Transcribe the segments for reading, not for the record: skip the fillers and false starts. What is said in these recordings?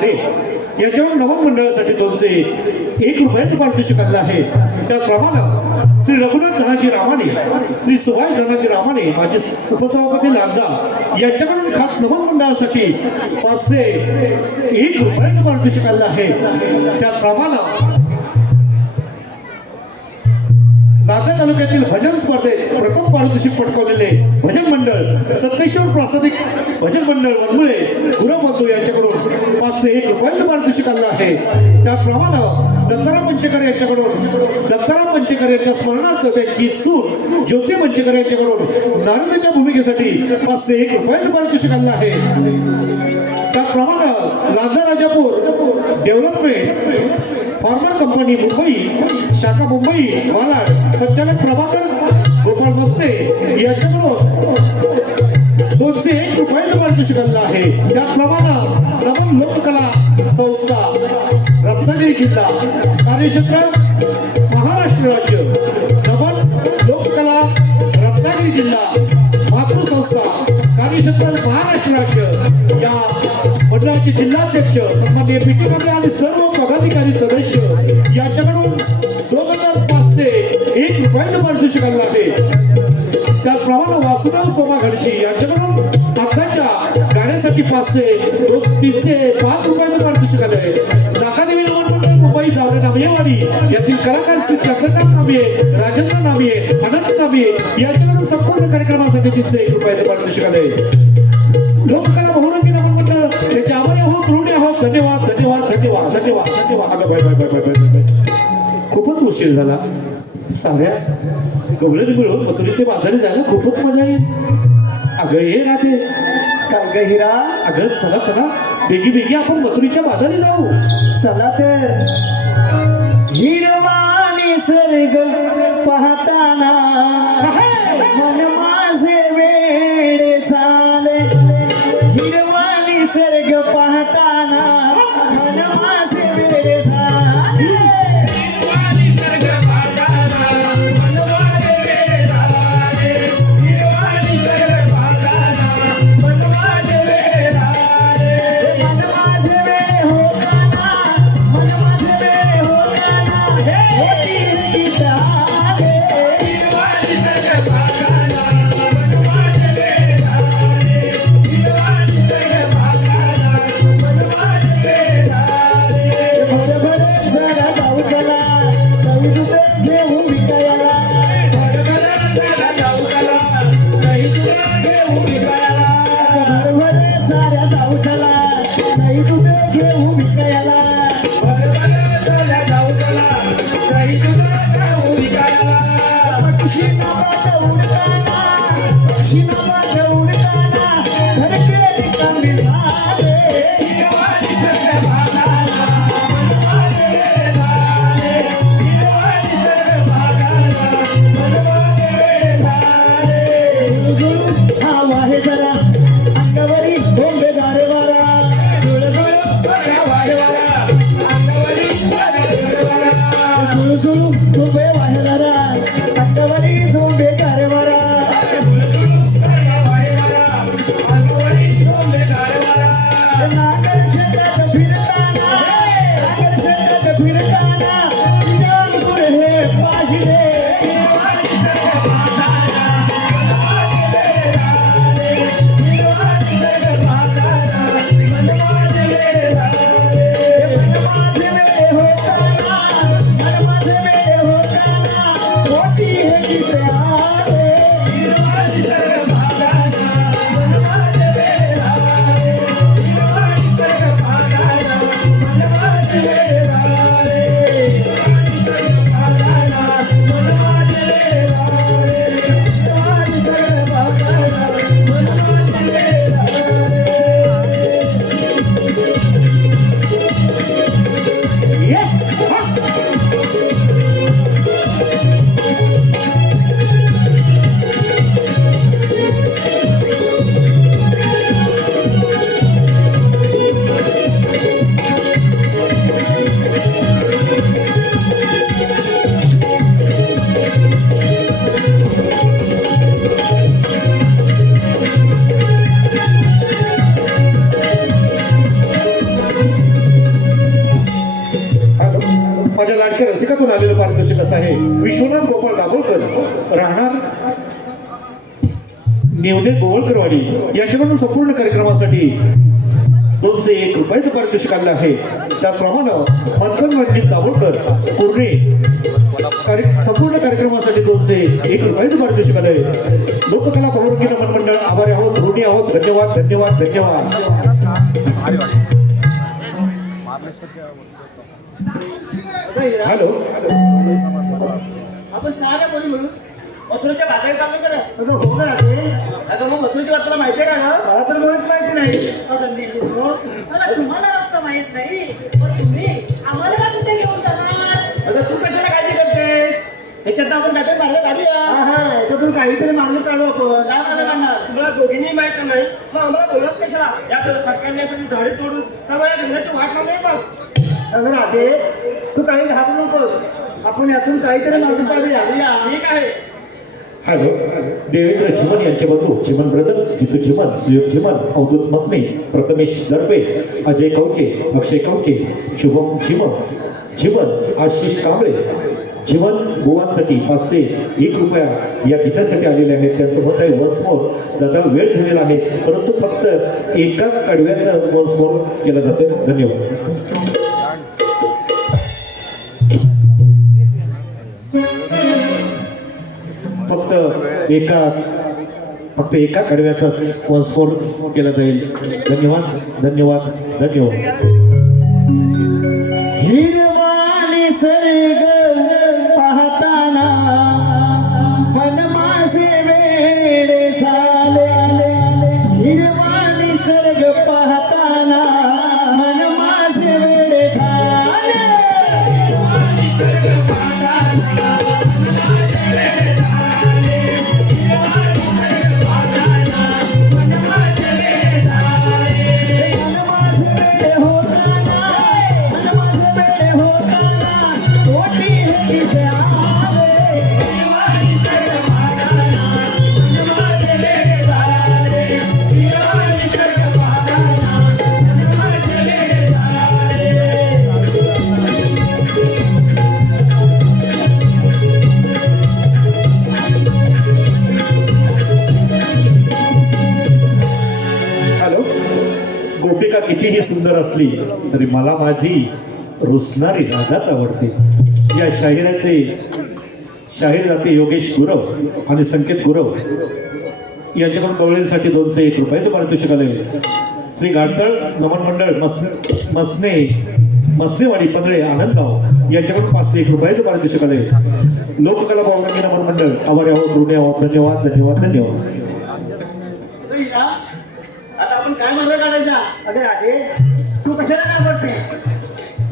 माडे याच्यावर नवन मंडळासाठी 201 रुपयाचं पारितोषिक आणलं आहे। त्याप्रमाणे श्री रघुनाथ धनाजी रामाने, श्री सुभाष धनाजी रामाने, माजी उपसभापती लांजा यांच्याकडून खास नवन मंडळासाठी 501 रुपयाचं पारितोषिक आणलं आहे। त्याप्रमाणे लांजा तालुक्यातील भजन स्पर्धेत प्रथम पारितोषिक पटकावलेले भजन मंडळ सत्तेश्वर प्रासादिक भजन मंडळ वनमुळे गुरव बंधू यांच्याकडून 501 रुपयाचं पारितोषिक आणलं आहे। त्याप्रमाणे दत्ताराम मंचेकर यांच्या स्मरणार्थ त्यांची सून ज्योती मंचेकर यांच्याकडून नारदाच्या भूमिकेसाठी 501 रुपयाचं पारितोषिक आणलं आहे। त्याप्रमाणे Lanja Rajapur development farmer company Mumbai शाखा मुंबई मालाड संचालक प्रभाकर गोपाळ मस्ते यांच्याकडून 201 रुपयाचं पारितोषिक आणलं आहे। त्याप्रमाणे नवन लोककला संस्था रत्नागिरी जिल्हा कार्यक्षेत्र महाराष्ट्र राज्य, नवन लोककला रत्नागिरी जिल्हा मातृसंस्था कार्यक्षेत्र महाराष्ट्र राज्य या मंडळाचे जिल्हाध्यक्ष सन्माननीय पीटी मंडळ आणि सर्व पदाधिकारी सदस्य यांच्याकडून 2501 रुपयाचं पारितोषिक आणलं आहे। त्याप्रमाणे वासुदेव सोमा घडशी यांच्याकडून अपघाताच्या गाड्यासाठी 305 रुपयाचं पारितोषिक आलं आहे। नाकादेवी नवन मंडळ मुंबई जावरे नामेवाडी यातील कलाकार श्री चंद्रकांत नामिये, राजेंद्र नामिये, अनंत नामिये यांच्याकडून संपूर्ण कार्यक्रमासाठी 301 रुपयाचं पारितोषिक आलं आहे। लोककला बहुरंगी नवन मंडळ त्याचे आभारी आहोत, ऋणी आहोत। धन्यवाद धन्यवाद धन्यवाद धन्यवाद धन्यवाद। अगं bye bye bye bye bye खूपच उशीर झाला। साऱ्या गवळणी मिळून मथुरेच्या बाजारी जायला खूपच मजा येईल। अगं हे राहते काय ग हिरा? अगं चला चला बेगी बेगी आपण मथुरेच्या बाजारी जाऊ। चला तर हिरवा निसर्ग पाहताना मन माझे वेडे झाले। हिरवा निसर्ग पाहताना मन माझे वेडे झाले। हिरवा निसर्ग पाहताना मन माझे वेडे झाले। हिरवा निसर्ग पाहताना मन माझे वेडे झाले। मन माझे वेडे होताना, मन माझे वेडे होताना होती गीता रे। हिरवा निसर्ग पाहताना मन माझे वेडे झाले। हिरवा निसर्ग पाहताना मन माझे वेडे झाले। भरभर जरा जाऊ चला, काही दुसरे घेऊन विकायला। भरभर जरा जाऊ चला, काही दुसरे घेऊन विकायला। भरभर साऱ्या जाऊ चला, काही दुसरे घेऊन विकायला। भरभर साऱ्या जाऊ चला, काही दुसरे घेऊन विकायला। पक्षी नावाचा उडताना, पक्षी नावाचा उडताना धडकेली कांबी झाले। हिरवा निसर्ग पाहताना मन माझे वेडे झाले। हिरवा निसर्ग पाहताना मन माझे वेडे झाले। झुळझुळ हवा आहे जरा अंगावरी बोंबेदार वारा। झुळझुळ हवा आहे जरा अंगावरी बोंबेदार वारा। झुळझुळ झोंबे वाहे जरा अंगावरी झोंबेदार वारा। झुळझुळ हवा आहे जरा अंगावरी झोंबेदार वारा। नागर शेतात फिरताना, नागर शेतात फिरताना विराम गुरहे पाहिले। हिरवा निसर्ग पाहताना मन माझे वेडे झाले। हिरवा निसर्ग पाहताना मन माझे वेडे झाले। मन माझे वेडे होताना, मन माझे वेडे होताना होती हे गीते आले। हिरवा निसर्ग पाहताना मन माझे वेडे झाले। हिरवा निसर्ग पाहताना मन माझे वेडे झाले। हिरवा निसर्ग पाहताना मन माझे वेडे झाले। हिरवा निसर्ग पाहताना मन माझे वेडे झाले। ये हा गावातून आलेलं पारितोषिक असं आहे. विश्वनाथ गोपाळ दाभोळकर राहणार नेवदे गोवळकरवाडी यांच्याकडून संपूर्ण कार्यक्रमासाठी 201 रुपयाचं पारितोषिक आलं आहे. त्याचप्रमाणे मधुकर रणजित दाभोळकर कुर्णे संपूर्ण कार्यक्रमासाठी 201 रुपयाचं पारितोषिक आलं आहे. लोककला प्रवृत्ती नमन मंडळ आभारी आहोत, ऋणी आहोत. धन्यवाद धन्यवाद धन्यवाद. हॅलो, आपण सहा कोणी म्हणून मथुरेच्या भाताला चाललो करा. अगं हो ना रे. आता मग मथुरेची वाट तुला माहिती आहे का ना? मला तर मुळीच माहिती नाही. मला तुम्हाला रस्ता माहित नाही पण तुम्ही आम्हाला का कुठे घेऊन जाणार? आता तू कशाला काळजी करतेस? ह्याच्यात आपण काहीतरी मार्ग काढूया. याच्यातून काहीतरी मागणी काढू आपण. काय मार्ग काढणार? तुम्हाला दोघींनी माहित नाही मग आम्हाला बोलत कशा या सरकारने अशी झाडे तोडून सर्व या जंगलाची वाट लावली मग. अगं राधे, तू काही घाबरू नकोस. आपण यातून काहीतरी मागणी काढूया. ठीक आहे. हॅलो, देवेंद्र चिमन यांचे बंधू चिमन ब्रदर्स, जितू चिमन, सुयोग चिमन, अवधूत मसने, प्रथमेश दर्पे, अजय कवचे, अक्षय कवचे, शुभम चिमन, आशिष कांबळे जीवन गोवांसाठी 501 रुपया या गीतासाठी आलेले आहेत. त्यांचं मत आहे वन्स मोर. दादा वेळ झालेला आहे परंतु फक्त एकाच कडव्याचं वन्स मोर केलं जातं. धन्यवाद. फक्त एका कडव्याचाच वन्सफोर केला जाईल. धन्यवाद धन्यवाद धन्यवाद. हिरवा निसर्ग पाहताना मन माझे वेडे झाले. हिरवा निसर्ग पाहताना मन माझे वेडे झाले. गोपिका कितीही सुंदर असली तरी मला माझी रुसणारी राधाच आवडते. या शाहीर जाते योगेश गुरव आणि संकेत गुरव यांच्याकडून कवळीसाठी 201 रुपयाचं पारितोषिक आले. श्री गाडतळ नमन मंडळ मसनेवाडी पंधळे आनंदगाव यांच्याकडून 501 रुपयाचं पारितोषिक आले. लोककला बहुरंगी नमन मंडळ आभारी आहोत, ऋणी आहोत. धन्यवाद धन्यवाद धन्यवाद. आता आपण काय मार्ग काढायचा? अरे राधे, तू कशाला काय करते?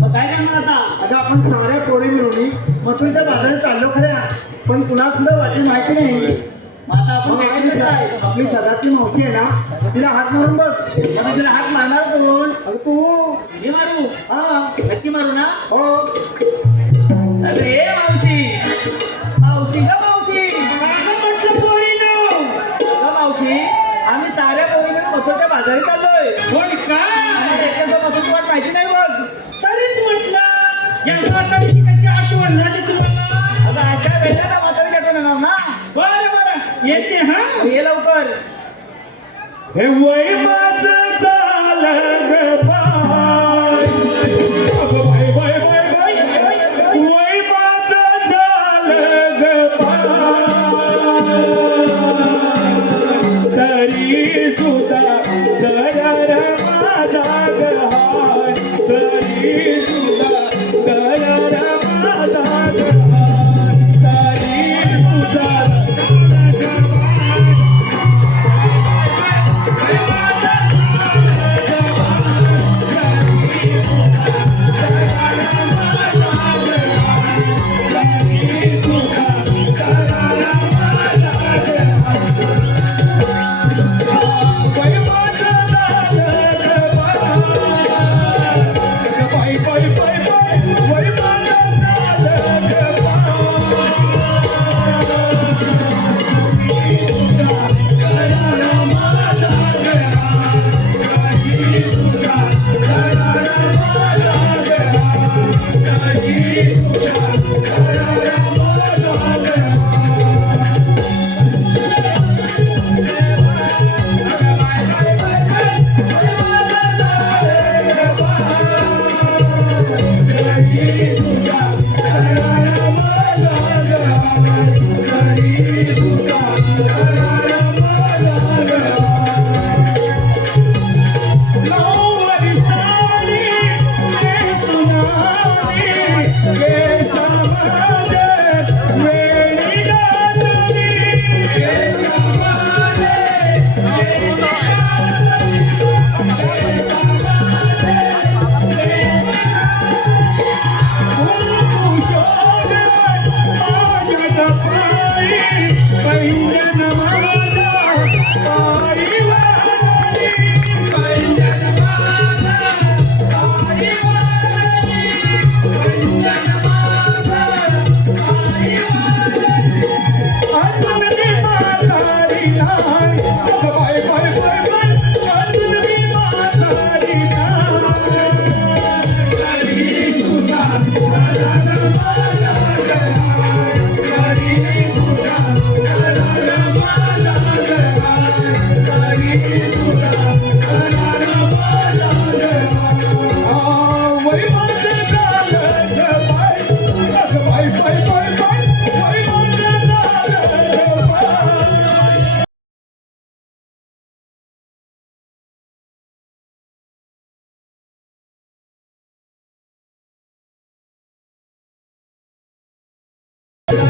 मग काय करणार आता? आता आपण साऱ्या पोरी मिळून मथुरेच्या बाजारात चाललो खऱ्या, पण कुणा सुद्धा वाटी माहिती नाही. मग आता आपण मग काय काय? आपली सदातली मावशी आहे ना, तिला हात मारून बघ. मग तिला हात मारणार कोण? अगं तू. मी मारू? हा. नक्की मारू ना? हो. अरे ए मावशी, मावशी ग मावशी, म्हटलं पोरीनो. ग मावशी, आम्ही साऱ्या पोरी मिळून मथुरच्या बाजारी चाललोय. होय का? आम्हाला एकाचं मथुरची वाट माहिती नाही बघ. तरीच म्हटलं या म्हातारीची कशी आठवण झाली तुम्हाला? आता अशा वेळेला म्हातारी आठवण येणार ना. बरं येते. हा, ये लवकर. हे वय माझं झालं ग बाय. अगं बाय बाय बाय बाय, वय माझं झालं ग बाय. तरी सुद्धा दयार माझा ग हाय. तरी सुद्धा दयार माझा ग हाय. तरी सुद्धा हॅलो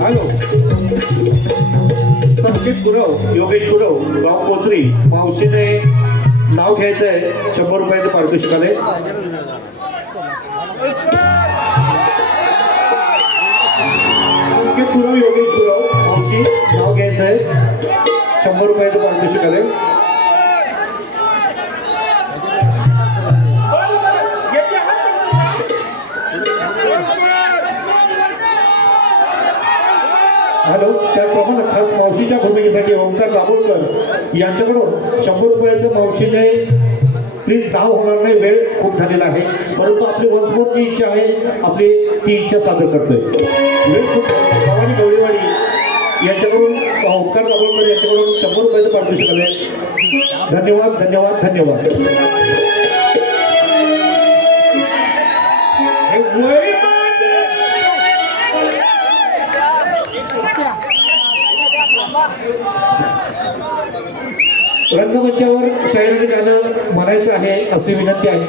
हॅलो संकेत गुरव योगेश गुरव गाव कोचरी मावशीने नाव घ्यायचंय 100 रुपयाचं पारितोषिक आलंय. संकेत गुरव योगेश गुरव मावशी नाव घ्यायचंय 100 रुपयाचं पारितोषिक आलंय. हॅलो त्याचप्रमाणे खास मावशीच्या भूमिकेसाठी ओंकार दाभोळकर यांच्याकडून 100 रुपयाचं मावशीने प्लीज नाव होणार नाही, वेळ खूप झालेला आहे, परंतु आपली वंशमोरची इच्छा आहे, आपली ती इच्छा सादर करतोय. वेळ खूप भवानी गवळीवाडी यांच्याकडून ओंकार दाभोळकर यांच्याकडून 100 रुपयाचं पारितोषिक आलंय. धन्यवाद धन्यवाद धन्यवाद. रंगमंचावर शाहिराने गाणं म्हणायचं आहे अशी विनंती आहे.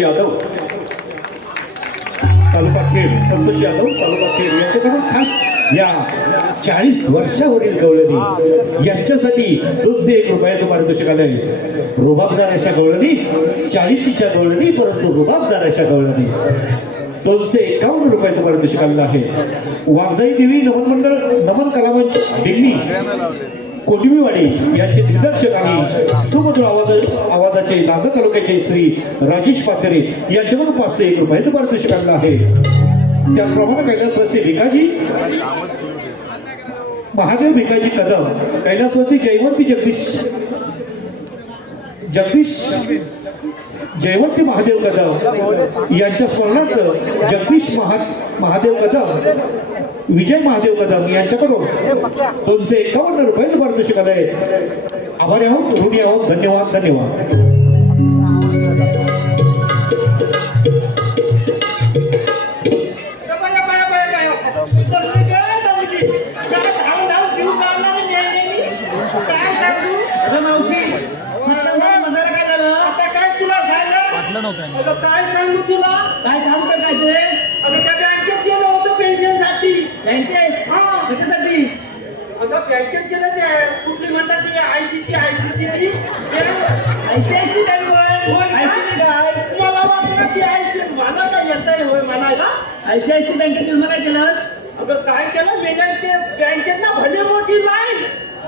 यादव तालुका खेड, संतोष यादव तालुका खेड यांच्याकडून खास या 40 वर्षावरील गवळणी यांच्यासाठी 201 रुपयाचं पारितोषिक आलंय. रुबाबदार अशा गवळणी, 40च्या गवळणी, परंतु रुबाबदार अशा गवळणी 251 रुपयाचं पारितोषिक आलेलं आहे. वाघजाई देवी नमन मंडळ नमन कलामंच दिल्ली कोटिमीवाडी यांचे दिग्दर्शक आणि सुमधुर आवाजाचे नांदा तालुक्याचे श्री राजेश पाथरे यांच्याकडून 501 रुपयाचं पारितोषिक आलेलं आहे. त्याचप्रमाणे कैलासवासी भिकाजी महादेव भिकाजी कदम, कैलासवासी जयवंती जयवंती महादेव कदम यांच्या स्मरणार्थ जगदीश महादेव कदम, विजय महादेव कदम यांच्याकडून 251 रुपयाचं पारितोषिक आलंय. आभारी आहोत, ऋणी आहोत. धन्यवाद धन्यवाद. काय सांगू तुला, काय काम करताय? अगं त्या बँकेत गेलो होतो पेन्शनसाठी. बँकेत? हा. कशासाठी? अगं बँकेत गेलं ते कुठली म्हणतात ती आयसीची ती ICICI बँक काय मला वाटलं की आयसी मला काय येतंय होय म्हणायला. ICICI बँकेत तुम्ही काय केलं? अगं काय केलं मेल्या ते बँकेत ना भले मोठी लाईन.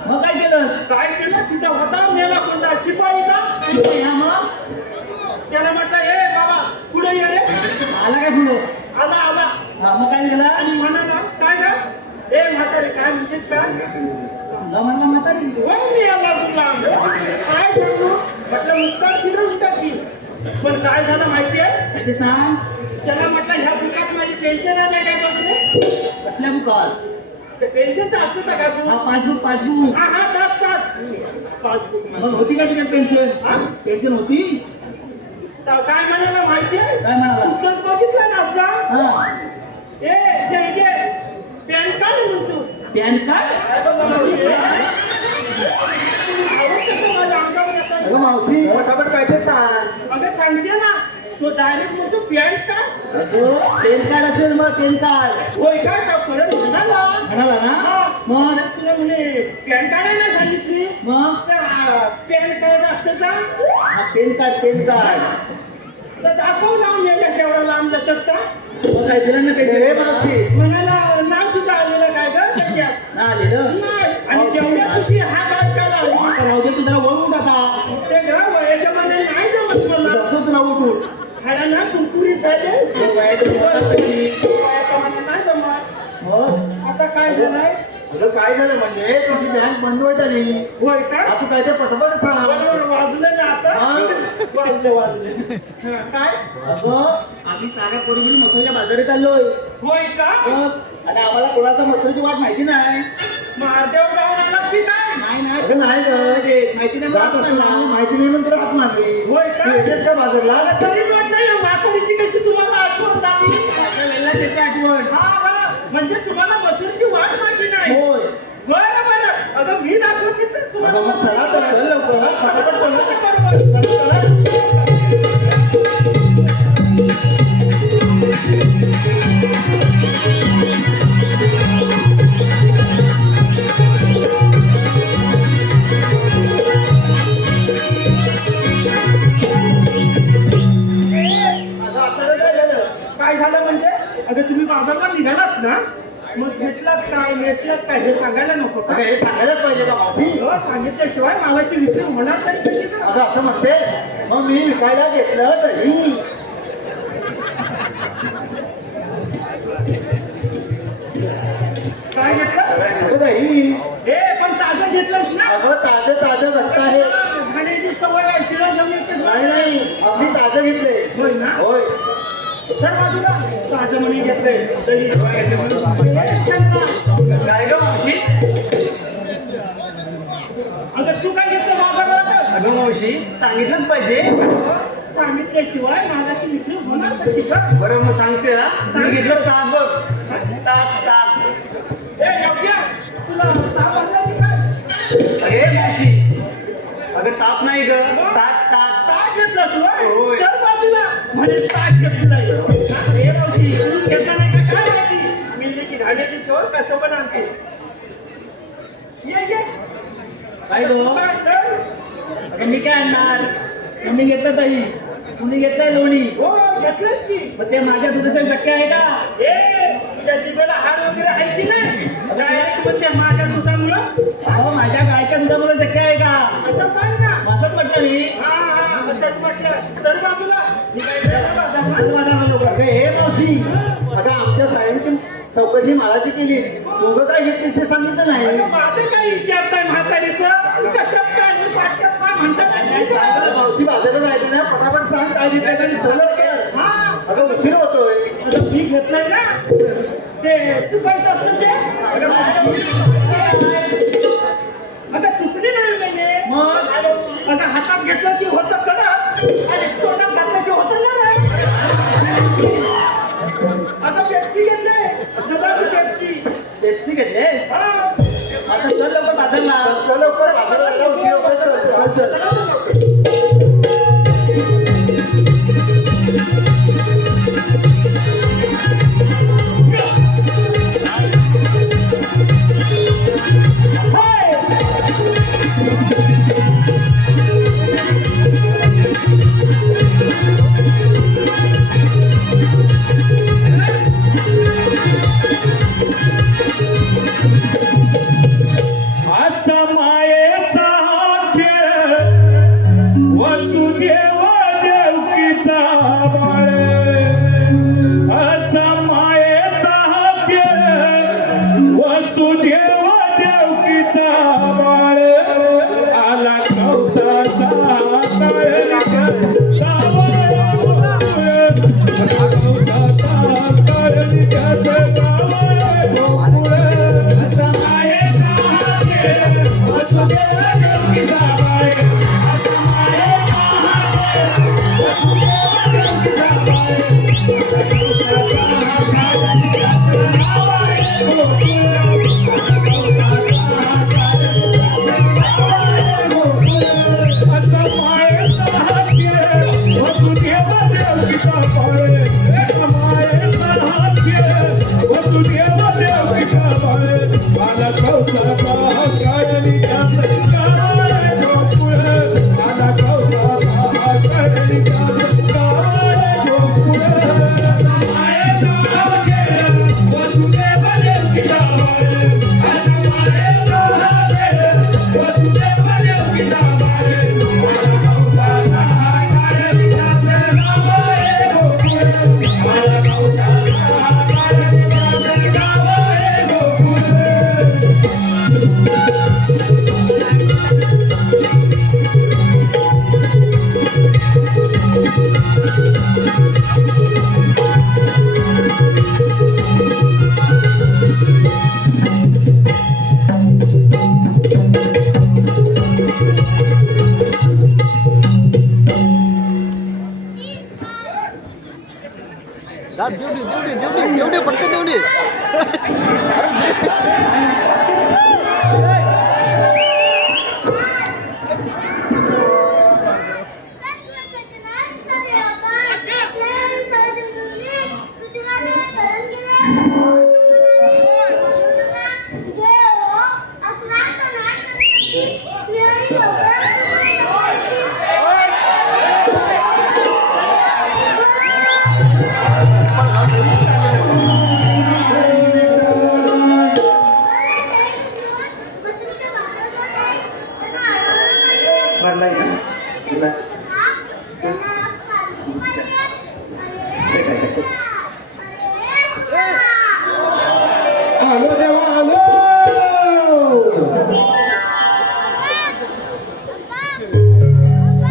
मग काय केलं? काय केलं तिथं होता मेला कोणता शिपाईचा. हा मग त्याला म्हटलं ए बाबा पुढे ये रे. आला काय पुढं? आला आला हा मग काय केलं? आणि म्हणाला काय का ए म्हातारे काय म्हणतेस का. तुला म्हणला म्हातारी होय मी आला तुला काय सांगू म्हटलं मुस्कान फिरवून टाकी. पण काय झालं माहितीये काय ते सांग. त्याला म्हटलं ह्या बुकात माझी पेन्शन आल्या काय बघ कसल्या बुकात? ते पेन्शनचं असतं का हा बुक. पासबुक हा हा तास पासबुक मग होती का तिच्यात पेन्शन? हा? पेन्शन होती? काय म्हणाला माहितीये काय म्हणाला? पुस्तक बघितलं ना असा हा ए ते पॅन कार्ड म्हणतो. Pan card? अगं मावशी पटापट काय ते सांग. अगं सांगते ना तो डायरेक्ट म्हणतो पॅन कार्ड. अगं पॅन कार्ड असेल मग पॅन कार्ड होय काय का परत म्हणाला म्हणाला ना. मग तुला म्हणे पॅन कार्ड आहे ना सांगितली मग तर पॅन कार्ड असतं का हा पॅन कार्ड तर दाखव ना मेल्या केवढा लांब लचकता. मग काय दिलं ना ए काही मावशी म्हणाला नाव तुझं आलेलं काय गं त्याच्यात ना आलेलं. नाही आणि तेवढ्या तुझी हा काय काय लावली आता राहू दे तू जरा वळून टाका. ते घर वयाच्यामध्ये नाही जमत मला. बघतो तुला उठून हाडा ना कुरकुरीत झाले वयाच्या मनात नाही जमत. मग आता काय झालंय अगं काय झालं म्हणजे तुझी बँक बंद होत आली. होय का तू काय ते पटापट सांग. बरोबर वाजलं ना आता वाजले काय असं आम्ही साऱ्या पोरी मिळून मथुरेच्या बाजारात आलोय. होय का मग आणि आम्हाला कोणाचा मथुरेची वाट माहिती नाही. महादेव जाऊन आलात की काय नाही अगं नाही गं. म्हणजे माहिती नाही जात मला असताना तुम्हाला. माहिती नाही म्हणून तुला हात मारली. होय का? तू येतेस का बाजारला. मला तरीच वाटलं म्हातारीची कशी तुम्हाला आठवण झाली. माझ्या वेळेला त्याची आठवण. हा हा म्हणजे तुम्हाला मसूरची वाट माहिती नाही. होय बरं बरं अगं मी दाखवते तर तुम्हाला अगं मग चला तर. चल लवकर. पटापट बोल. बरोबर. चला, चला. काय झालं म्हणजे अगं तुम्ही बाजारला निघालात ना मग घेतलात काय नेसलात काय हे सांगायला नको का. अगं हे सांगायलाच पाहिजे का मावशी. हो सांगितल्याशिवाय मालाची विक्री होणार तरी कशी का. अगं असं म्हणते मग मी विकायला घेतलं तरी. काय घेतलं अगं दही. हे पण ताजं घेतलंस ना. अगं ताजं ताजं घट्ट आहे. खाण्याची सवय आहे शिरा घेऊन येते. नाही नाही अगदी ताजं घेतले. होय ना होय. सर बाजूला ताजं म्हणी घेतलंय दही. काय गं मावशी. अगं तू काय घेतलं बाजारात. अगं मावशी सांगितलंच पाहिजे. सांगितल्याशिवाय मालाची विक्री होणार कशी का. बरं मग सांगते ना. मी घेतलं ताक बघ. ताक. ए योग्य तुला ताप आला की काय. अरे मावशी अगं ताप नाही ग. ताक. ताक घेतलास होय. होय. सर बाजूला म्हणे ताक घेतलं हे मावशी घेतला नाही का काय माहिती मिल्लीची घाण्याची सवय कसं पण आणते. ये काय गो आता मी काय आणणार. मी घेतलं दही तुम्ही घेतलाय लोणी. हो घेतलंच की. मग ते माझ्या दुधाचं शक्य आहे का. ए तुझ्या जिभेला हाड वगैरे आहे की नाही डायरेक्ट म्हणते माझ्या दुधामुळं. अहो माझ्या गायच्या दुधामुळे शक्य आहे का. असं सांग ना. असंच म्हटलं मी. हा असंच म्हटलं. सर बाजूला मी काय केलं बाजारात? चल माझा लोक अगं हे मावशी अगं आमच्या साहेबांची चौकशी मालाची केली. तुझं काय घेतली ते सांगितलं नाही. अगं, माझं काय विचारताय म्हातारीचं कशात काय आणि पाट्यात काय म्हणतात अगं मावशी बाजारात जायचं ना. पटापट सांग काय घेतलं तरी सगळं कर. हा अगं उशीर होतोय. आता मी घेतलंय ना ते चुकायचं असतं ते. आता चुकली नाही म्हणजे मग आता हातात घेतलं की होतं कडक आणि तोंडात घातलं की होतं नरम. आता पेप्सी घेतलंय दुधाची पेप्सी. पेप्सी घेतले. हा. आता चल लवकर बाजारला. चल लवकर बाजारात जायला उशीर होतोय. चल. चल. हा देवडी पटकन देवडी भरलाय का तुला? आलो देवा आलो.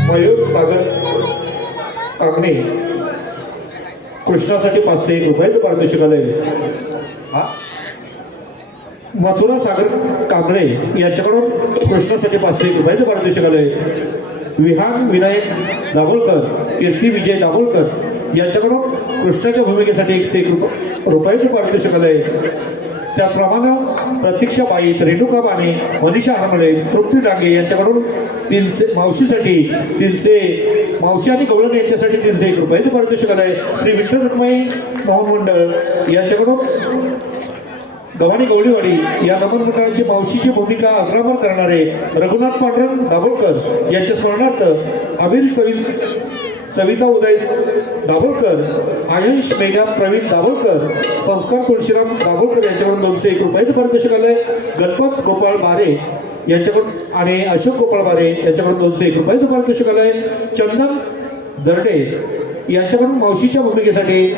मयूर सागर कामणे कृष्णासाठी 501 रुपयाचं पारितोषिक आलंय. मथुरा सागर कांबळे यांच्याकडून कृष्णासाठी 501 रुपयाचं पारितोषिक आलंय. विहान विनायक दाभोळकर कीर्ती विजय दाभोळकर यांच्याकडून कृष्णाच्या भूमिकेसाठी 101 रुपयाचं पारितोषिक आलंय. त्याचप्रमाणे प्रतीक्षाबाई रेणुका बाणे मनीषा हरमळे तृप्ती डांगे यांच्याकडून 300 मावशीसाठी 300 मावशी आणि गवळण यांच्यासाठी 301 रुपयाचं पारितोषिक आलंय. श्री विठ्ठल रखमाई मोहन मंडळ यांच्याकडून गव्हाणी गवळीवाडी या नमन मंडळाची मावशीची भूमिका अजरामर करणारे रघुनाथ पांडुरंग दाभोळकर यांच्या स्मरणार्थ अभिर सविता उदय दाभोळकर, आयंश मेघा प्रवीण दाभोळकर, संस्कार तुळशीराम दाभोळकर यांच्याकडून 201 रुपयाचं पारितोषिक आलंय. गणपत गोपाळ बारे यांच्याकडून आणि अशोक गोपाळ बारे यांच्याकडून 201 रुपयाचं पारितोषिक आलंय. चंदन दर्डे यांच्याकडून मावशीच्या भूमिकेसाठी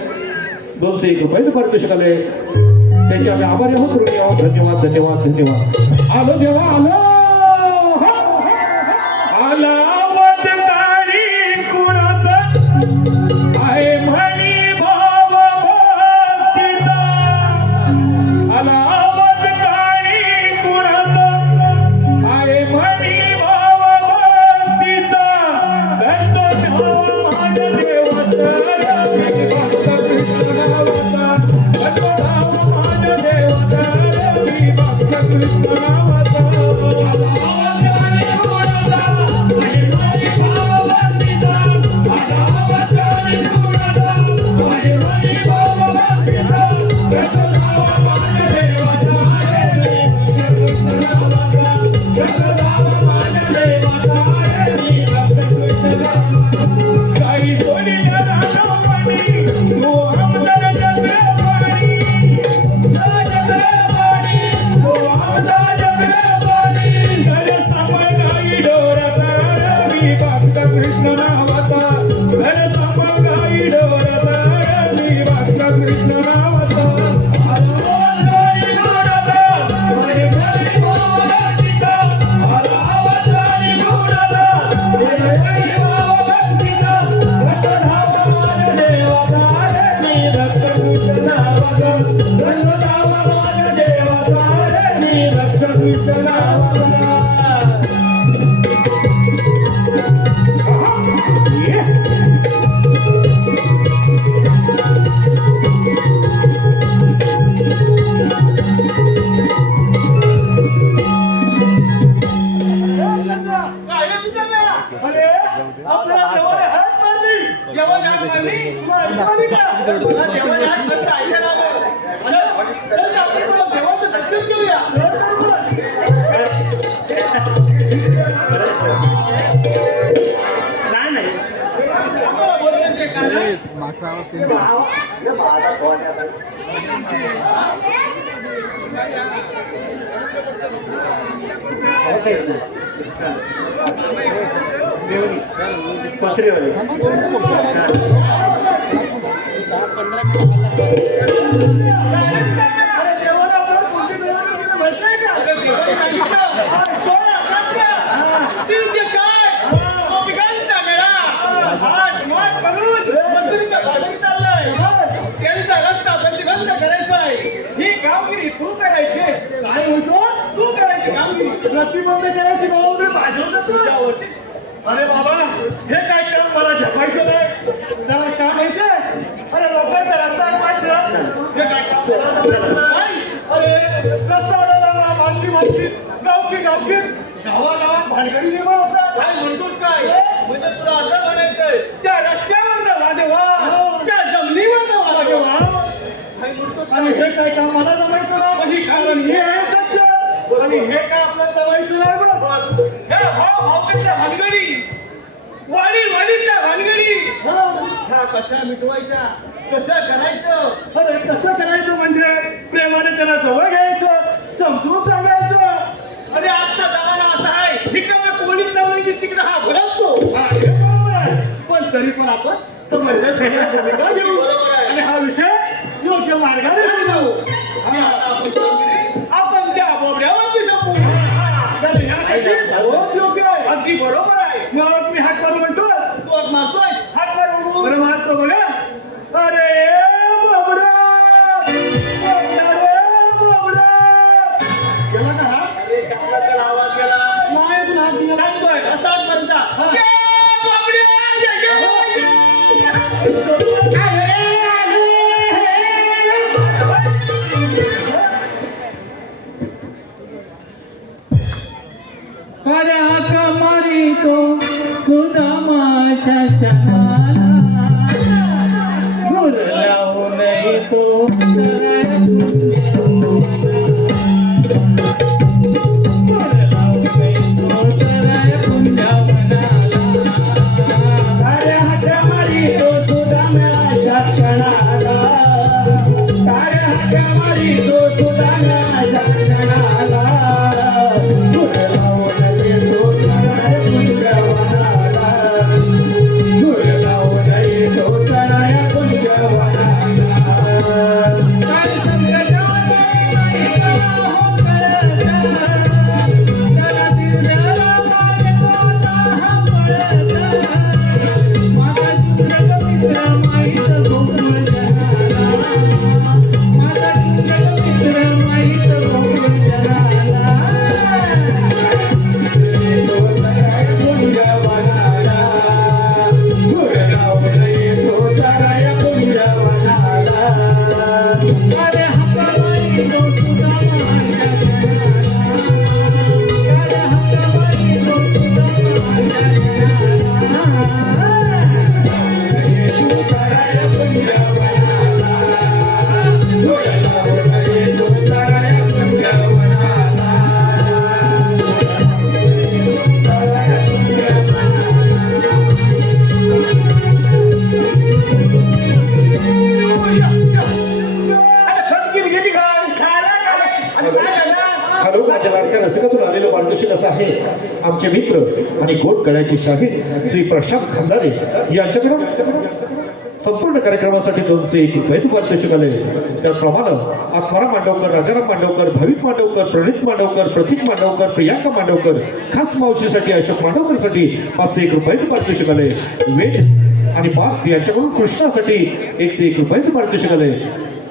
201 रुपयाचं पारितोषिक आलंय. त्यांचे आम्ही आभारी आहोत. ऋणी आहोत. धन्यवाद धन्यवाद धन्यवाद. आलो देवा आलो. आलावत काळी कुणाचा आहे म्हणी भाव भक्तीचा. आलावत काळी कुणाचा आहे म्हणी भाव भक्तीचा. दत्त भाव माझ्या देवाचा रवी भक्त कृष्ण नावाचा. दत्त भाव माझ्या देवाचा रवी भक्त कृष्ण नावाचा. काही सोडी कृष्ण नावाचा. घर सांभाळ गाई डोराचा रवी भक्त कृष्ण नावाचा. आपल्याला देवाने हात मारली. जेवण हात मारली? मारली का? मला जेवण हात मारली ऐकायला आलं. चल आपण पण देवाचं दर्शन घेऊया. नाही आम्हाला बोलण्याचे कारण आहे. मागचा आवाज केला पत्रेवाले अरे देवाने आपल्याला कोणती देवाने म्हटलंय का? अरे देवाने सांगितलं, सोळा सातव्या तीनशे साठ गोपिकांचा मेळा हाट माट करून मंदिराच्या भागात चाललाय. त्यांचा रस्ता प्रतिबंध करायचा आहे. ही कामगिरी तू करायची. काय म्हणतो? तू करायची कामगिरी प्रतिबंध करायची बाबा भाजवत तुझ्यावरती. अरे बाबा हे काय काम मला झपायचं नाही. त्याला काय माहितीये? अरे लोकांचा रस्ता अडवायचं हे काय काम मला जमत नाही. अरे रस्ता अडवला मानकी गावकी गावागावात भानगडी निर्माण होतात. काय म्हणतोस काय? म्हणजे तुला असं म्हणायचंय त्या रस्त्यावर वादेवा त्या जमिनीवर वादेवा काय म्हणतोस? आणि हे काय काम मला जमायचं नाही. कारण हे आहे सत्य. आणि हे काय आपल्याला जमायचं नाही बरं. हे भावकीतल्या भानगडी वाडीच्या भानगडी ह्या कशा मिटवायच्या कशा करायचं? अरे कसं करायचं म्हणजे प्रेमाने त्याला जवळ घ्यायचं, समजून सांगायचं. अरे आजचा जमाना असा आहे हिकडं कोणी चाललं की तिकडे हा भडकतो. हा, हे बरोबर आहे. पण तरी पण आपण समजून भूमिका घेऊ बरोबर आहे. आणि हा विषय योग्य मार्गाने घेऊ. आणि आता आपण कामगिरी आपण त्या बोबड्यावरती संपू. तर यासाठी बहुत योग्य आहे. अगदी बरोबर आहे. मग मी हात मारून म्हणतो, तू आज मारतोय हात मार उडू. बरं मारतो बघा. अरे बाबडा, अरे बाबडा. गेला का हात? अरे कसला त्याला आवाज गेला? नाही अजून हात दिला. सांगतोय असाच म्हणता. ये बाबड्या, ये, अरे हाका मारी तो सुदामाच्या चहाला गुर लावू नये तो अरे हात मारी तो सुदामाच्या क्षणाला. अरे हात मारी तो सुदामाच्या क्षणाला. गुर लावून येतो तराय कुंजवनाला. गुर लावून येतो तराय कुंजवनाला. काय संकटाने नाही का हो कळता, त्याला दिवसाला मागे होता हा पळता. माझा चुकलं मित्र माहीत गोकुळ जनाला, माझा चुकलं मित्र माहीत गोकुळ जनाला. येतो तराय कुंजवनाला. गुर लावून येतो तराय कुंजवनाला. अरे हाका मारी तो सुदामाच्या चरणाला, अरे हाका मारी तो सुदामाच्या चरणाला. येतो तराय कुंजवनाला. गुर लावून येतो तराय कुंजवनाला. हॅलो माझ्या लाडक्या रसिकातून आलेलं पारितोषिक असं आहे. आमचे मित्र आणि गोड गळ्याचे शाहीर श्री प्रशांत खंदारे यांच्याकडून संपूर्ण कार्यक्रमासाठी 201 रुपयाचं पारितोषिक आले. त्याप्रमाणे आत्माराम मांडवकर, राजाराम मांडवकर, भाविक मांडवकर, प्रणित मांडवकर, प्रतीक मांडवकर, प्रियांका मांडवकर, खास मावशीसाठी अशोक मांडवकरसाठी 501 रुपयाचं पारितोषिक आले. वेद आणि पार्थ यांच्याकडून कृष्णासाठी 101 रुपयाचं पारितोषिक आले.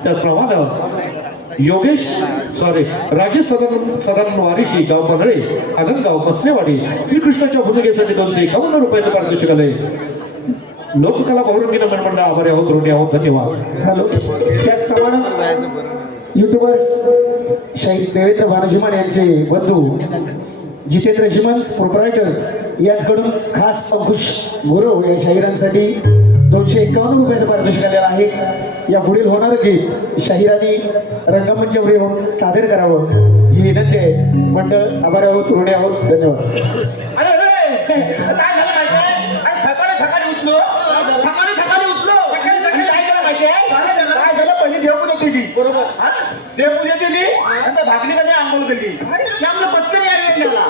त्याचप्रमाणे राजेश सदानंद वारीशी गाव पांढरे आनंदगाव मसलेवाडी श्रीकृष्णाच्या भूमिकेसाठी 251 रुपयाचं पारितोषिक आले. लोककला बहुरंगीनं मनमंडळ आभारी आहोत, ऋणी आहोत. धन्यवाद. हॅलो. त्याचप्रमाणे युट्यूबर्स शहीद देवेंद्र भानजीमान यांचे बंधू जितेंद्र रेजिमेंट्स प्रोप्रायटर्स यांच्याकडून खास अंकुश गुरव या शाहिरांसाठी 251 रुपयाचं पारितोषिक आलेलं आहे. या पुढील होणार गीत शाहिरांनी रंगमंचावर येऊन सादर करावं ही विनंती आहे. मंडळ आभारी आहोत, ऋणी आहोत. धन्यवाद. अरे काय झालं माहितीये? थकाने उठलो आणि काय केलं माहितीये? काय झालं? पहिली देवपूजा केली. बरोबर. देवपूजा केली नंतर भाकरीकडे आंघोळ केली. त्यामुळे पत्करी यायला गेला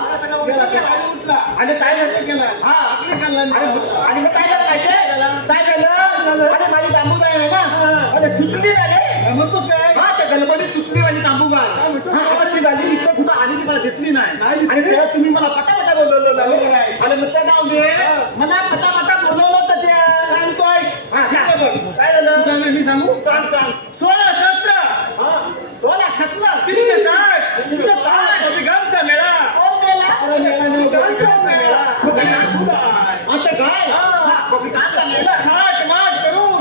आणि काय झालं? हा आणि मग काय झालं माहितीये? काय झालं? अरे माझी बांबू आहे ना, अरे तुटली झाले. म्हणतोस काय? हा, त्या गणपती तुटली माझी बांबू गाय झाली. इथं कुठं आली ती मला घेतली नाही आणि तेव्हा तुम्ही मला पटापटा बोलवलं आणि मग त्या जाऊ दे मला पटापटा बोलवलं होतं त्या सांगतोय. काय झालं मी सांगू? सांग 16-17 अभिगांचा मेळा. कोण मेळा? आता काय अभिगांचा मेळा थाट माट करून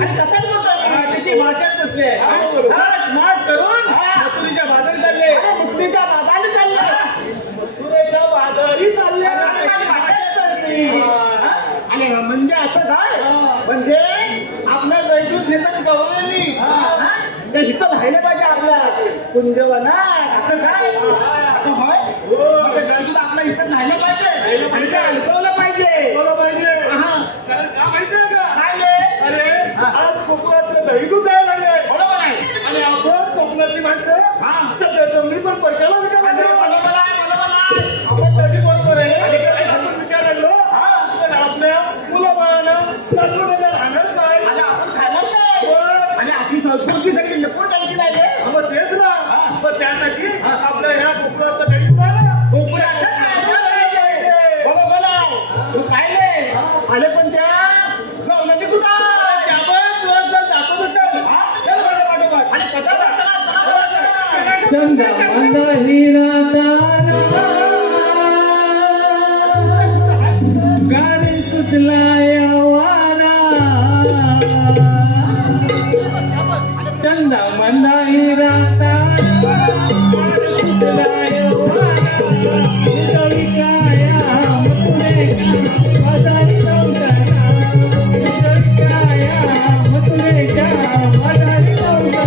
आणि कथाच बोलतोय त्याची भाषाच नसले. थाट माट करून मथुरीच्या बाजारी चालले. मथुरीच्या बाजारी चालले आणि म्हणजे असं काय म्हणजे आपल्या दैदूत नेतात गवळणी ते इथं राहिलं पाहिजे आपल्या कुंजवनात. असं काय आता होय दैदूत आपल्या इथं राहिलं पाहिजे आणि ते अडकवलं पाहिजे. कारण का माहितीये का? काय अरे आज कोकणातलं दैदूत आहे लागले. बरोबर आहे. आणि आपण कोकणातली माणसं सध्या जमिनी पण परक्याला विकायला आपण तरी बरोबर आहे. आपण विकायला लागलो तर आपल्या मुलाबाळांना नातवंडांना राहणार काय? आणि आपण खाणार काय? आणि आपली संस्कृती सगळी लपून जायची नाही रे. मग तेच ना. मग त्यासाठी आपल्या ह्या कोकणातलं दैदूत आहे ना, बोला तू पाहिले आले पण त्या गवळणी कुठं आणि कसा चंदा मंदा हिरा तारा गाडी सुटलाय वारा. चंदा मंदा हिरा तारा सुटलाय वारा. काया मथुरे बाजारी लवकरा. काया मथुरे बाजारी लवकरा.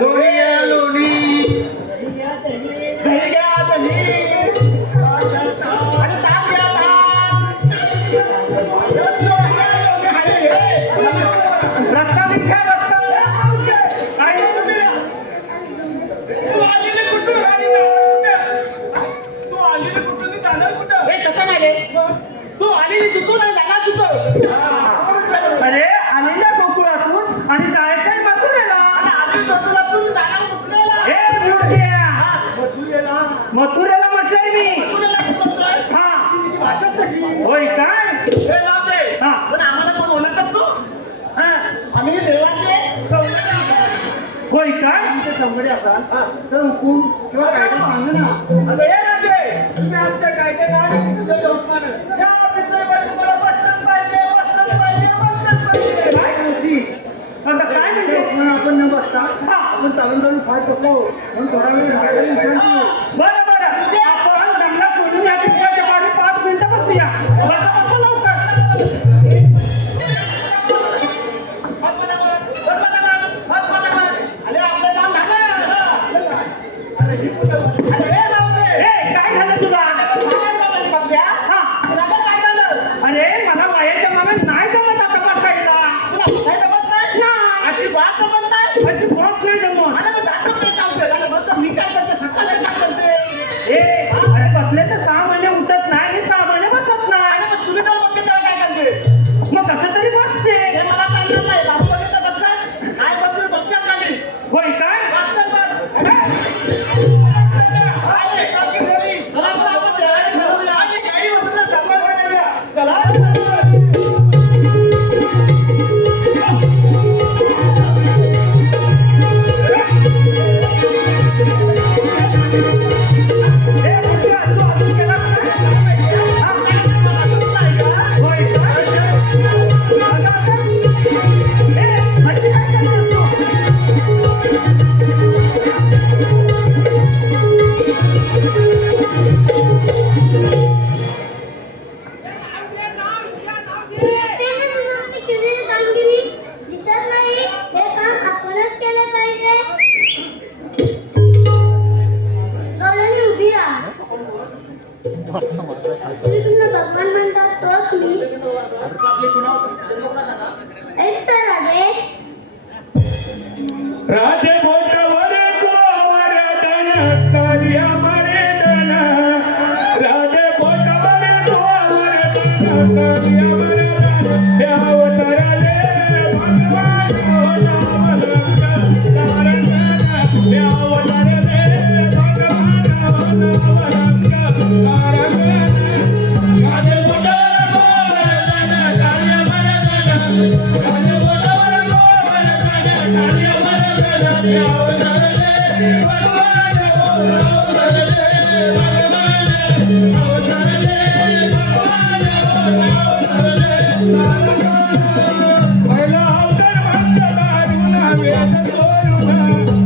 लोणी मथुरेला म्हटलंय मी तुला लागू म्हणतोय हा असंच तशी होय काय हे बापरे हा. पण आम्हाला कोण ओळखतात तू हा आम्ही देवाचे सौंदर्य होय काय आमचे सौंदर्य असाल तर हुकूम किंवा कायदा सांग ना अगं हे राजे तुम्ही आमच्या कायद्याला तुझं लोकमान या पितळेवर तुम्हाला पसंत पाहिजे पसंत पाहिजे पसंत पाहिजे काय तुझी? आता काय म्हणजे म्हणून आपण न बसता आपण चालून चालून फार बसलो म्हणून थोडा वेळ झाला विश्रांती बरं बरं आपण दंगला सोडून या पिंपळाच्या मागे 5 मिनिटं बसूया बसा बसा लवकर ए, काय झालं तुला हा. अरे मला वयाच्या मागे नाही जमत आता बसायला नाही अजिबात नाही जमत ए अरे बसले तर 6 महिने उठत नाही आणि 6 महिने बसत नाही मग कसं तरी बसते होय काय ए, उठला, तू अजून केलास काय? हा? होय काय? अगं, अगं. ए, अशी काय करतोस तू? दिसत नाही हे काम आपणच केलं पाहिजे चला उभी राहा श्रीकृष्ण भगवान म्हणतात तोच मी एक तर राधे राधे बोटावर गोवर्धन कार्य मर्दन राधे बोटावर गोवर्धन कार्य मर्दन द्यावतरले भगवान नामरंग कारण द्यावतरले भगवान नामरंग कारण राधे बोटावर गोवर्धन कार्य मर्दन राधे बोटावर गोवर्धन कार्य मर्दन द्यावतरले भगवान अवतरले भगवान अवतरले भगवान अवतरले पहिला अवतार भक्त दारुण वेद सोडून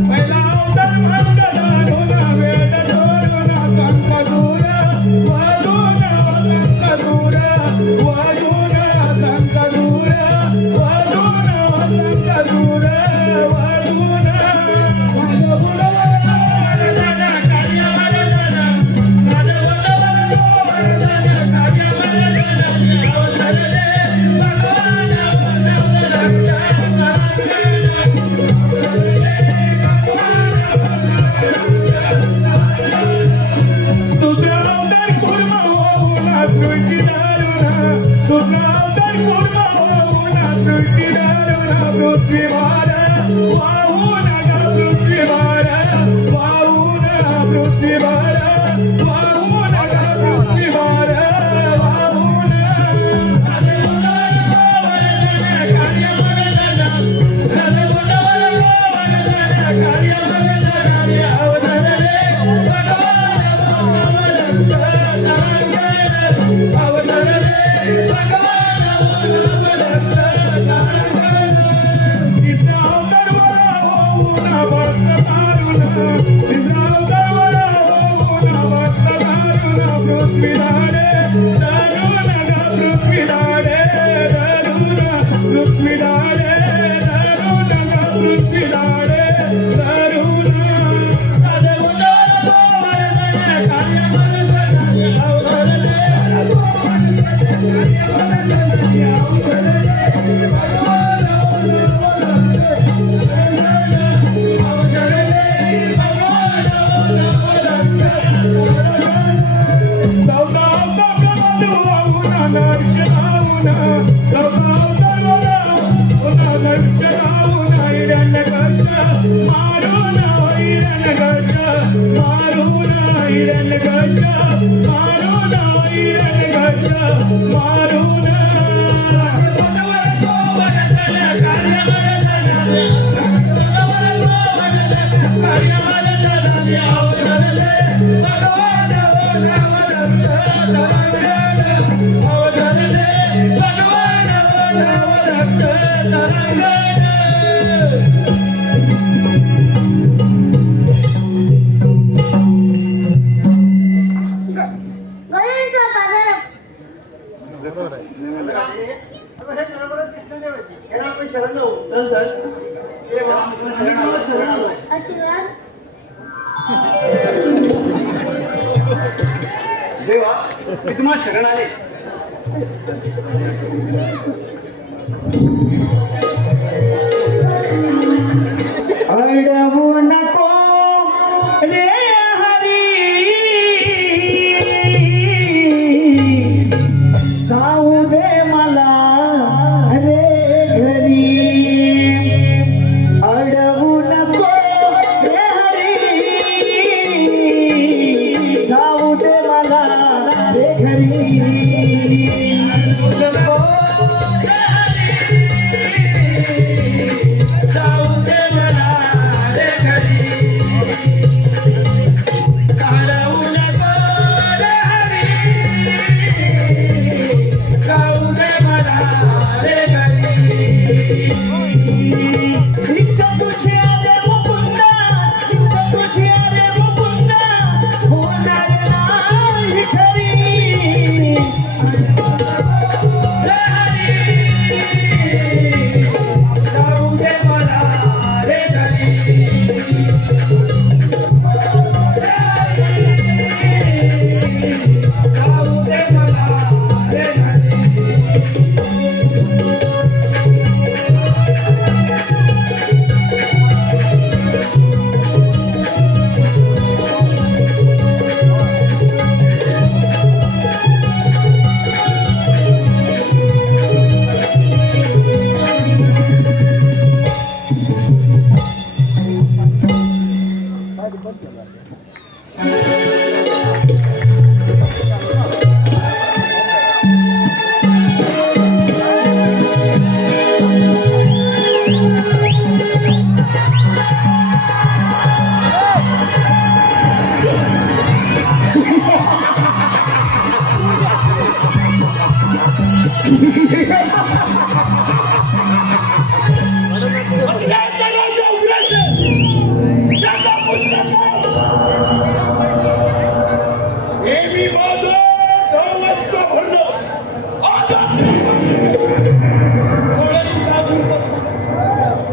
पहिला अवतार भक्त दारुण वेद सोडून संकदूर वाजून संकदूर वाजून संकदूर वाजून संकदूर वाजून माझं बुडवलं कार्य मर्दन माझं बुडवलं कार्य मर्दन अवतरले भगवान अवतरले दुसरा अवतार कुर्मा होऊन दृष्टी दारुण दुसरा अवतार कुर्मा होऊन दृष्टी दारुण पृथ्वीभार वाहून पृथ्वीभार वाहून पृथ्वीभार वाहून पृथ्वीभार वाहून कार्य मर्दन कार्य मर्दन अवतरले मारून आशीर्वाद देवा मी तुम्हाला शरण आले. अडवू नको रे हरी जाऊ दे मला रे घरी अडवू नको रे हरी जाऊ दे मला रे घरी जाऊ दे मला रे घरी काढू नको रे हरी जाऊ दे मला रे घरी इच्छा तुझी आले मुकुंदा इच्छा तुझी आले मुकुंदा होणार नाही खरी रे हरी जाऊ दे मला रे घरी जाऊ दे मला रे घरी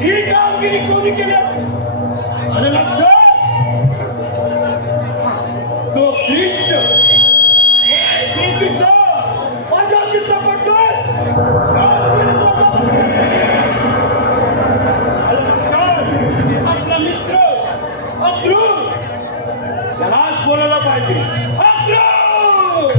ही कामगिरी कोणी केली आणि लक्षात तो कृष्ण श्रीकृष्ण माझ्या किस्सा पडतोय आपला मित्र अक्रूर त्यालाच बोलायला पाहिजे. अक्रूर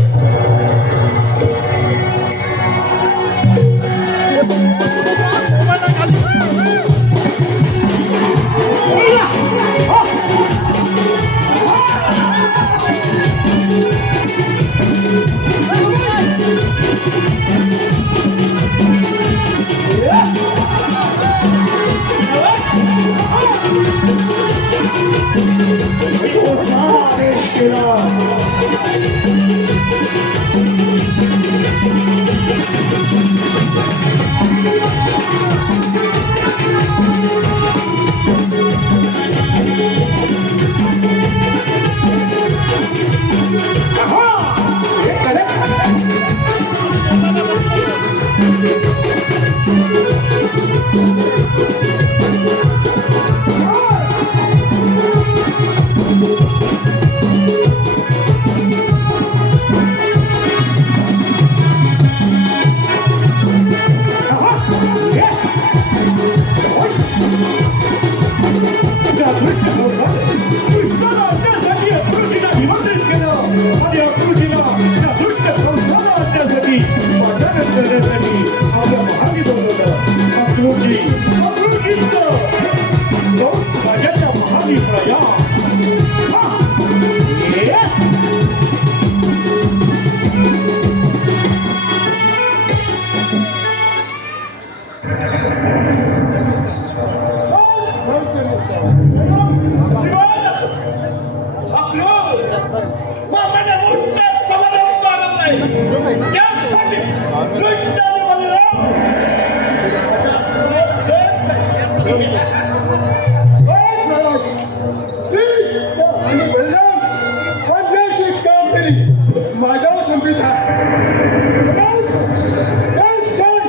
माझ्यावर संपित आहे.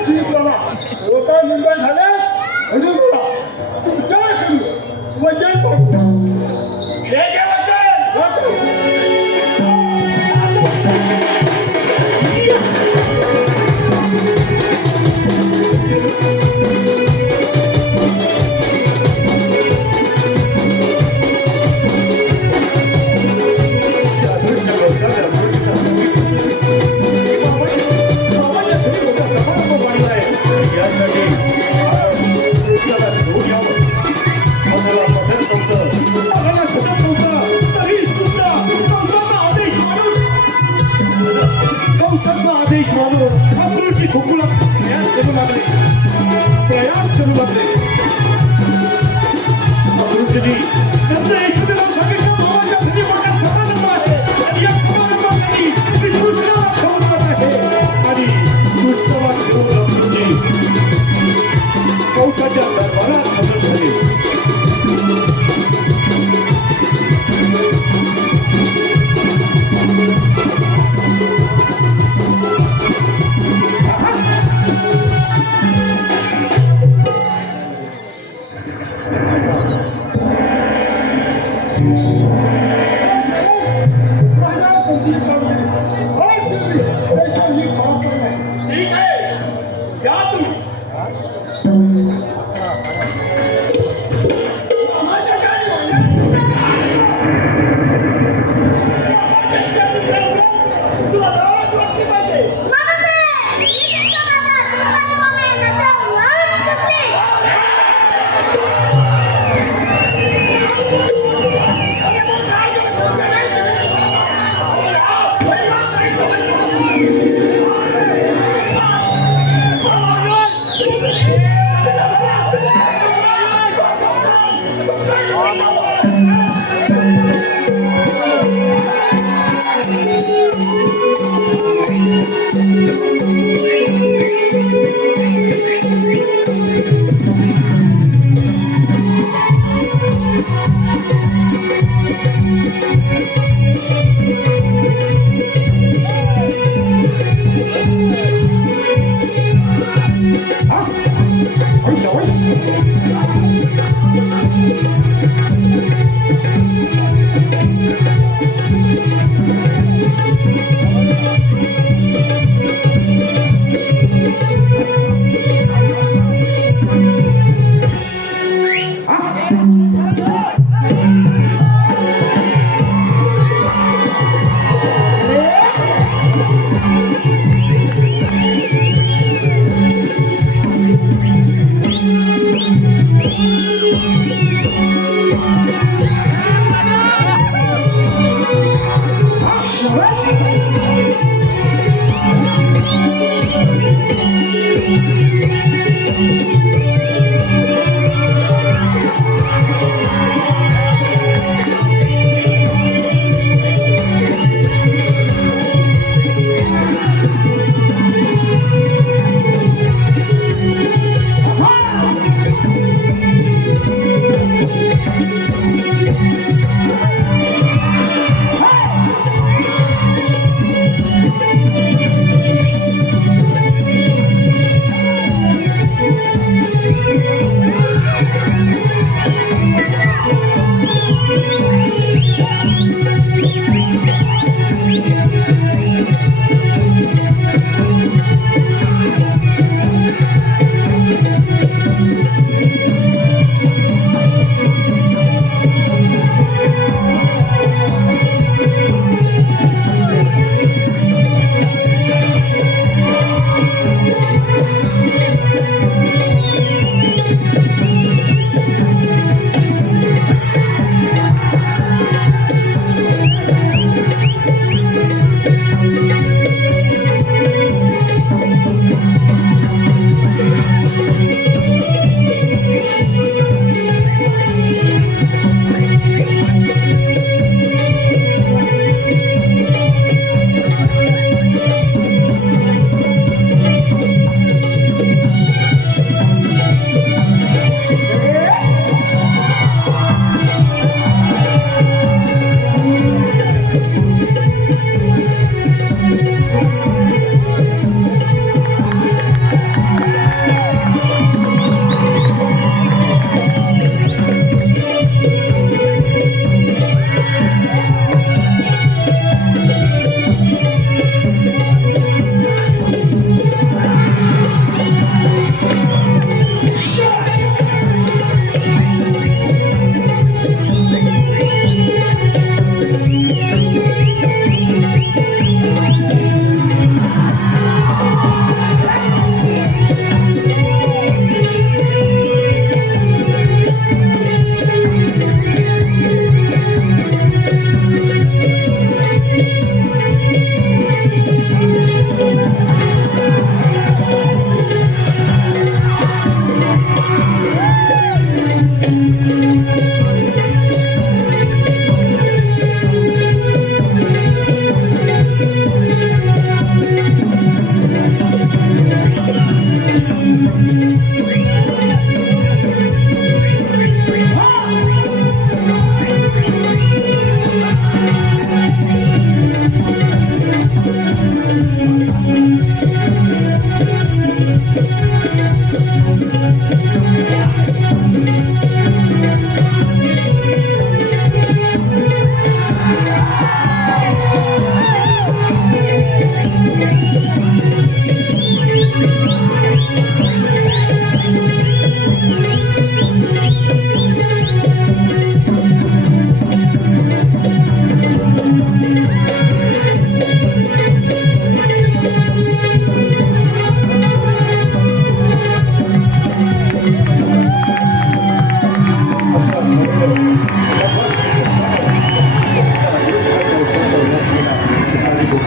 होता निर्माण झाल्यास आदेश मानून अक्रूरची खोकुला प्रयास करू लागले अक्रूरजी त्यांचं यशोदेला सांगितलं भावाच्या घरी मोठा समारंभ आहे आणि या समारंभासाठी मी कृष्णाला घेऊन जात आहे आणि कृष्णाला घेऊन अक्रूरजी कंसाच्या दरबारात हजर झाले ठीक आहे या तुम्ही माझ्या गाडीवर तुला गावात वाटली पाहिजे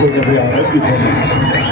मध्ये आनंदित झाली.